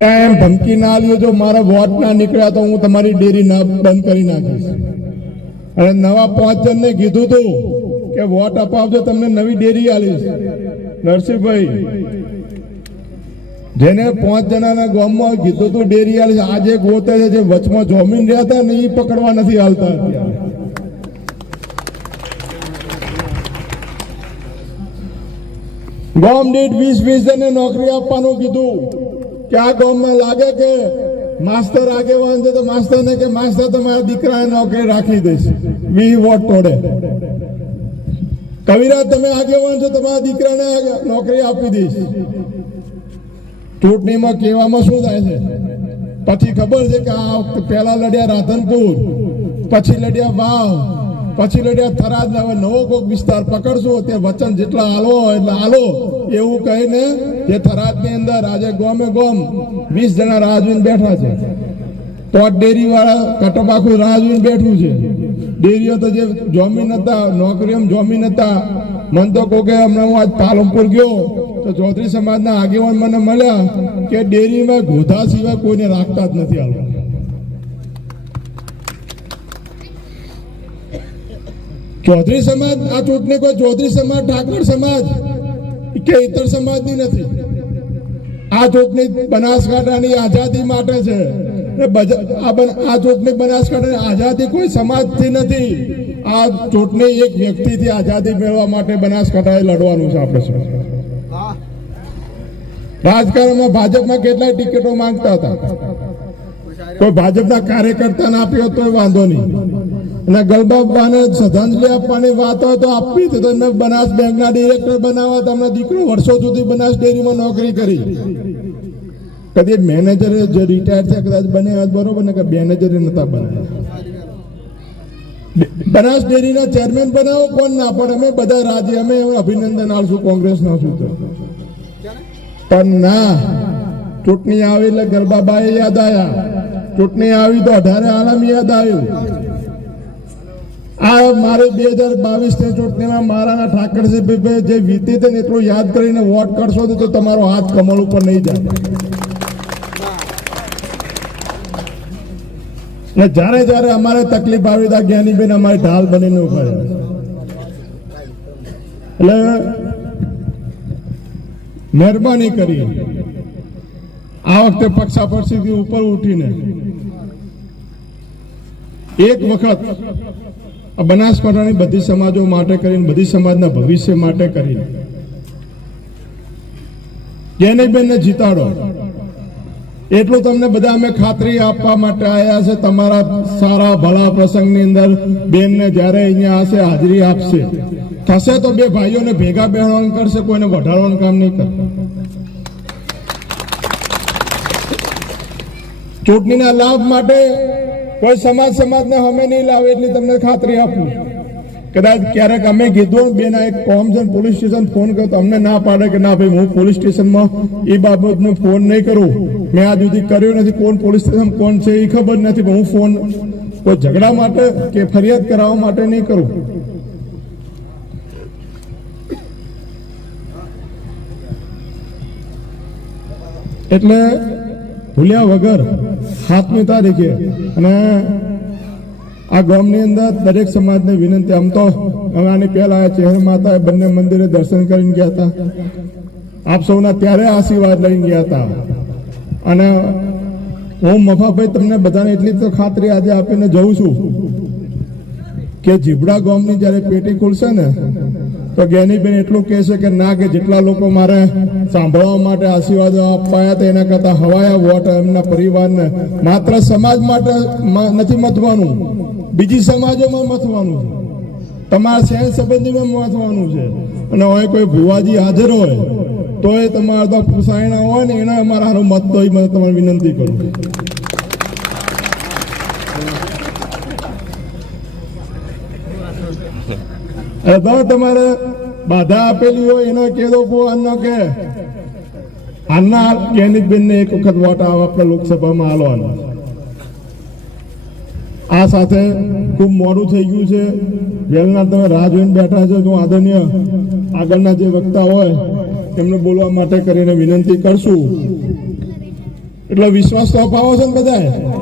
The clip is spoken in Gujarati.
એમ ધમકી ના લ્યો, જો મારા વોટ ના નીકળ્યા તો હું તમારી ડેરી ના બંધ કરી નાખીશ. અને નવા 5 જણને કીધું હતું કે વોટ અપાવજો, તમને નવી ડેરી આલીશ. નરસિંહભાઈ, જેને 5 જણાના ગામમાં કીધું હતું ડેરી આલીશ, આજે ગોતે છે જે વચમાં જોમીન રહ્યા હતા ને એ પકડવા નથી હાલતા. ગામ દીઠ 20 જણને નોકરી આપવાનું કીધું કે આ ગામમાં લાગે કે માસ્તર આગેવાન છે તો માસ્તરને કે માસ્તર તમારા દીકરાને નોકરી રાખી દેશે. 20 વોટ તોડે. કવિરાજ, તમે આગેવાન છો, તમારા દીકરાને નોકરી આપી દઈશ. ચૂંટણીમાં કહેવામાં શું થાય છે? પછી ખબર છે કે આ વખતે પહેલા લડ્યા રાધનપુર, પછી લડ્યા વાવ, પછી લડ્યા થરાદ. હવે નવો કોઈક વિસ્તાર પકડશો તે વચન જેટલા હાલો એટલે હાલો એવું કહીને જે થરાદની અંદર આજે ગોમે ગોમ 20 જણા રાહ જોઈને બેઠા છે. તો ડેરી વાળા કટપ આખું રાહ જોઈને બેઠું છે. ડેરીઓ તો જે જોમીન હતા, નોકરીઓ જોમીન હતા. મન તો કહું કે હમણાં હું આજ પાલનપુર ગયો તો ચૌધરી સમાજના આગેવાન મને મળ્યા કે ડેરીમાં ગોધા સિવાય કોઈને રાખતા જ નથી. હાલ ચૌધરી સમાજ, આ ચૂંટણી કોઈ ચૌધરી સમાજ, ઠાકોર સમાજ કે ઇતર સમાજની નથી. આ ચૂંટણી બનાસકાંઠાની આઝાદી માટે છે. આ ચૂંટણી બનાસકાંઠાની આઝાદી કોઈ સમાજથી નથી. આ ચૂંટણી એક વ્યક્તિથી આઝાદી મેળવવા માટે બનાસકાંઠાએ લડવાનું છે. આપણે રાજકારણમાં ભાજપમાં કેટલાય ટિકિટો માંગતા હતા, કોઈ ભાજપના કાર્યકર્તાને આપ્યો તો વાંધો નહીં. અને ગલબાબાને શ્રદ્ધાંજલિ આપવાની વાત હોય તો આપવી તો તમે બનાસ બેંકના ડિરેક્ટર બનાવવા. તમને દીકરો વર્ષો સુધી બનાસ ડેરીમાં નોકરી કરી. કદી મેનેજરે જે રિટાયર થયા કદાચ બન્યા બરોબર ને, કે મેનેજરે નતા બન્યા. બનાસ ડેરીના ચેરમેન બનાવો, કોણ ના પણ અમે બધા રાજી, અમે અભિનંદન આપશું કોંગ્રેસના શું. પણ ના, ચૂંટણી આવી એટલે ગરબાબાએ યાદ આવ્યા. ચૂંટણી આવી તો 18 આલમ યાદ આવ્યું. આ મારે 2022 ની ચૂંટણીમાં મારાના ઠાકરસિંહભાઈ જે વીતી હતી ને એટલું યાદ કરીને વોટ કરશો તો તમારો હાથ કમળ ઉપર નહીં જાય. ને જયારે જયારે અમારે તકલીફ આવી હતા જ્ઞાનીબેન અમારી ઢાલ બનીને ઉભા રહ્યા. એટલે મહેરબાની કરી આ વખતે પક્ષાપક્ષીથી ઉપર ઉઠીને એક વખત બનાસકાંઠાની બધી સમાજો માટે કરીને, બધી સમાજના ભવિષ્ય માટે કરીને જ્ઞાનીબેનને જીતાડો. એટલું તમને બધા અમે ખાતરી આપવા માટે આવ્યા છે. તમારા સારા ભલા પ્રસંગની અંદર બેનને જયારે અહીંયા હશે હાજરી આપશે, થશે તો 2 ભાઈઓને ભેગા બેસવાનું કરશે, કોઈને વઢાડવાનું કામ નહીં કરે. ચૂંટણીના લાભ માટે કોઈ સમાજને અમે નહીં લાવે એટલી તમને ખાતરી આપું. કદાચ ક્યારેક અમે કીધું બેના એક કોમ છે, પોલીસ સ્ટેશન ફોન કર્યો તો અમને ના પાડે કે ના ભાઈ હું પોલીસ સ્ટેશનમાં એ બાબતનો ફોન નહીં કરું. મેં આજ સુધી કર્યો નથી. કોણ પોલીસ સ્ટેશન કોણ છે એ ખબર નથી, પણ હું ફોન કોઈ ઝઘડા માટે કે ફરિયાદ કરાવવા માટે નહીં કરું. એટલે ભૂલ્યા વગર 7મી તારીખે અને આ ગામની અંદર દરેક સમાજને વિનંતી. આમ તો આની પહેલા ચેહર માતા બંને મંદિરે દર્શન કરીને ગયા હતા. આપ સૌના ત્યારે આશીર્વાદ લઈને ગયા હતા. અને હું મફાભાઈ તમને બધાને એટલી તો ખાતરી આજે આપીને જઉં છું કે જીબડા ગામની જયારે પેટી ખુલશે ને તો જ્ઞાનીબેન એટલું કહેશે કે ના, કે જેટલા લોકો મારે સાંભળવા માટે આશીર્વાદ અપાયા હતા એના કરતા હવાયા વોટ એમના પરિવારને માત્ર સમાજ માટે નથી મતવાનું, બીજી સમાજોમાં મતવાનું છે, તમારા સહેન સંબંધીમાં મતવાનું છે. અને હવે કોઈ ભુવાજી હાજર હોય તો એ તમારા તો પુસાયણા હોય ને એના અમારા હારો મત તો મને તમારે વિનંતી કરું. તમારે બાધા આપેલી હોય એનો કેદો આનો કે આના જ્ઞાનીબેનને એક વખત વોટ આપણે લોકસભામાં હાલવાનો. આ સાથે ખૂબ મોડું થઈ ગયું છે. વહેલા તમે રાહ જોઈને બેઠા છો તો આદરણીય આગળના જે વક્તા હોય એમને બોલવા માટે કરીને વિનંતી કરશું એટલે વિશ્વાસ તો અપાવો છો ને બધાએ